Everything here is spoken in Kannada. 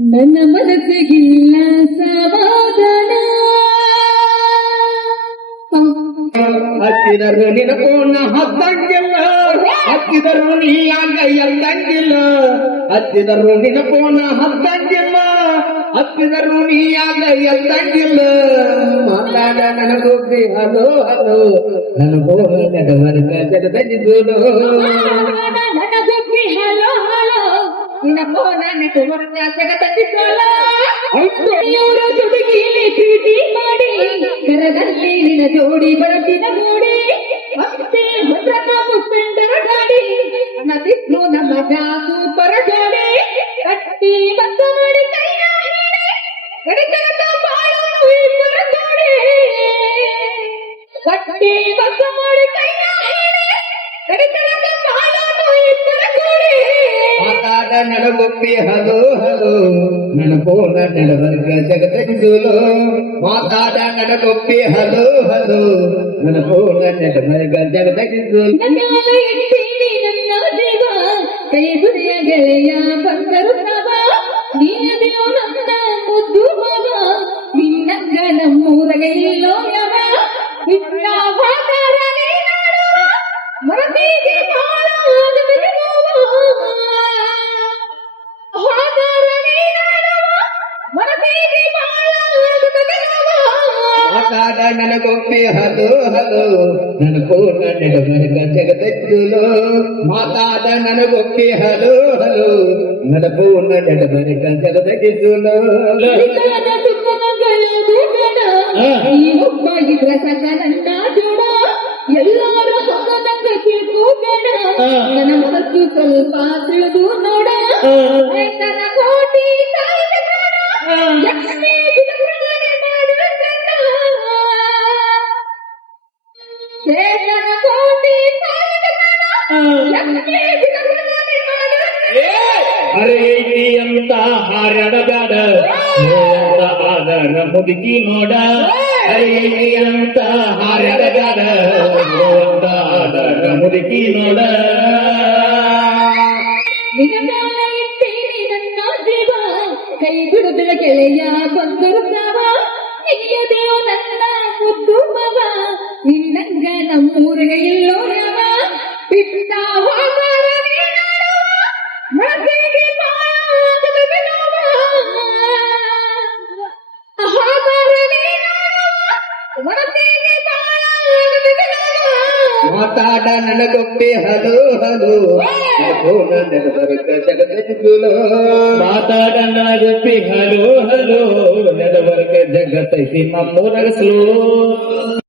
ನನ್ನ ಮನಸ್ಸಿಗಿಲ್ಲ ಸಮಾಧಾನ. ಹತ್ತಿದರು ನಿನ ಕೋಣ ಹತ್ತಂಗಿಲ್ಲ, ಹತ್ತಿದರು ನೀಯಾಗ ಎತ್ತಂಗಿಲ್ಲ. ಹತ್ತಿದರು ನಿನ ಕೋಣ ಹತ್ತಂಗಿಲ್ಲ, ಹತ್ತಿದರು ನೀಯಾಗ ಎತ್ತಂಗಿಲ್ಲ. ಮಾತಾಡ ನನಗೊಬ್ಬಿ ಹಲೋ ಹಲೋ ನನಗೋ ನಗವರ್ಗ ಜಗದಗಿದೋಲು. ನನಗೊಬ್ಬಿ ಹಲೋ ಹಲೋ ನಿನಗೋ ನಗವರ್ಗ ಜಗದಗಿದೋಲು. ಅವರ ಜೊತೆಗೇನೆ ಪ್ರೀತಿ ಮಾಡಿ ಕರದಲ್ಲಿ ನಿನ್ನ ಜೋಡಿ ಬಳಸಿನ ನೋಡಿ ಮತ್ತೆ ಭದ್ರಕ ಮುಪ್ಪೆಂಡರ ಗಾಡಿ ನದಿಸ್ಲು ನಮ್ಮ ಸೂಪರ ಜೋಡಿ ಕಟ್ಟಿ ಬಂದು ಮಾಡಿ ಕೈಯ ಹಿಡಿ ಗಡಿಗಡಕ ಬಾಳೋನು ಇಬ್ಬರ ಜೋಡಿ ಕಟ್ಟಿ ಬಂದು ಮಾಡಿ ಕೈಯ ಹಿಡಿ ಗಡಿಗಡಕ ಬಾಳೋನು ಇಬ್ಬರ ಜೋಡಿ. ಮಾತಾಡ ನನಗೊಬ್ಬಿ ಹಲೋ ಹಲೋ ನನಗೋಣ ನಡವರ್ಗ ಜಗದಗಿದೋಲು. ಮಾತಾಡ ನನಗೊಬ್ಬಿ ಹಲೋ ಹಲೋ ನನಗೋಣ ನಡವರ್ಗ ಜಗದಗಿದೋಲು. ನನ್ನ ಎತ್ತೀನಿ ನನ್ನ ದೇವ ಕೈ ಬುರಿಯ ಗೆಳೆಯ ಬಂದರು ಸವ ನೀನದೇವ ನನ್ನ ಮುದ್ದು ಮಗ ನಿನ್ನಂಗ ನಮ್ಮೂರಗೆ ಇಲ್ಲೋ ಯವ ಇನ್ನ ವಾತಾರನೆ ನಾಡು ಮರದಿಗೆ ಬಾಳ ಮಾತಾಡ ನನಗೊಬ್ಬಿ ಹಲೋ ಹಲೋ ನನಗೋಣ ನಡವರ್ಗ ಜಗದಗಿದೋಲು. ಮಾತಾಡ ನನಗೊಬ್ಬಿ ಹಲೋ ಹಲೋ ನನಗೋಣ ನಡವರ್ಗ ಜಗದಗಿದೋಲು. ಒಬ್ಬ ಇದ್ರ ಸಕ ನನ್ನ ಜೋಡ ಎಲ್ಲಾರು ಹೋಗದಂಗ ತಿಳ್ಕೋಬೇಡ ನನ್ನ ಮನಸ್ಸು ಸ್ವಲ್ಪ ತಿಳಿದು ನೋಡ ನನ್ನ ಕೋಟಿ ಸಾವಿರ ಪ್ರಾಣ ಲಕ್ಷ್ಮೀ ವಿಗ್ರಹಣೆ ಮಾಡು ಕಣ್ಣ. ನನ್ನ ಕೋಟಿ ಸಾವಿರ ಪ್ರಾಣ ಲಕ್ಷ್ಮೀ ವಿಗ್ರಹಣೆ ಮಾಡು ಅರೆ ಐತಿ ಅಂತ ಹಾರಾಡಬೇಡ ಆದರ ಮುದುಕಿ ನೋಡ. ಅರೆ ಐತಿ ಅಂತ ಹಾರಾಡಬೇಡ ಆದರ ಮುದುಕಿ ನೋಡ. ನಿನ್ನ ಇಟ್ಟೇನೆ ನನ್ನ ದೇವ ಕೈ ಬಿಡುದ ಗೆಳೆಯ ಬಂದರು ಸಾವ ನಿನ್ನದೇವ ನನ್ನ ಮುದ್ದು ಮಗ ನಿನ್ನಂಗ ನಮ್ಮೂರಿಗೆ ಇಲ್ಲೋ ಯವ ಬಿಟ್ಟ ಹೋಗರ ಮನಸ್ಸಿಗೆ ಮಾತಾಡ ನನಗೊಬ್ಬಿ ಹಲೋ ಹಲೋ ನನಗೋಣ ನಡವರ್ಗ ಜಗದಗಿದೋಲು. ಮಾತಾಡ ನನಗೊಬ್ಬಿ ಹಲೋ ಹಲೋ ನಡವರ್ಗ ಜಗತ್ತೈತಿ ನಮ್ಮೂರಗ ಸ್ಲೋ.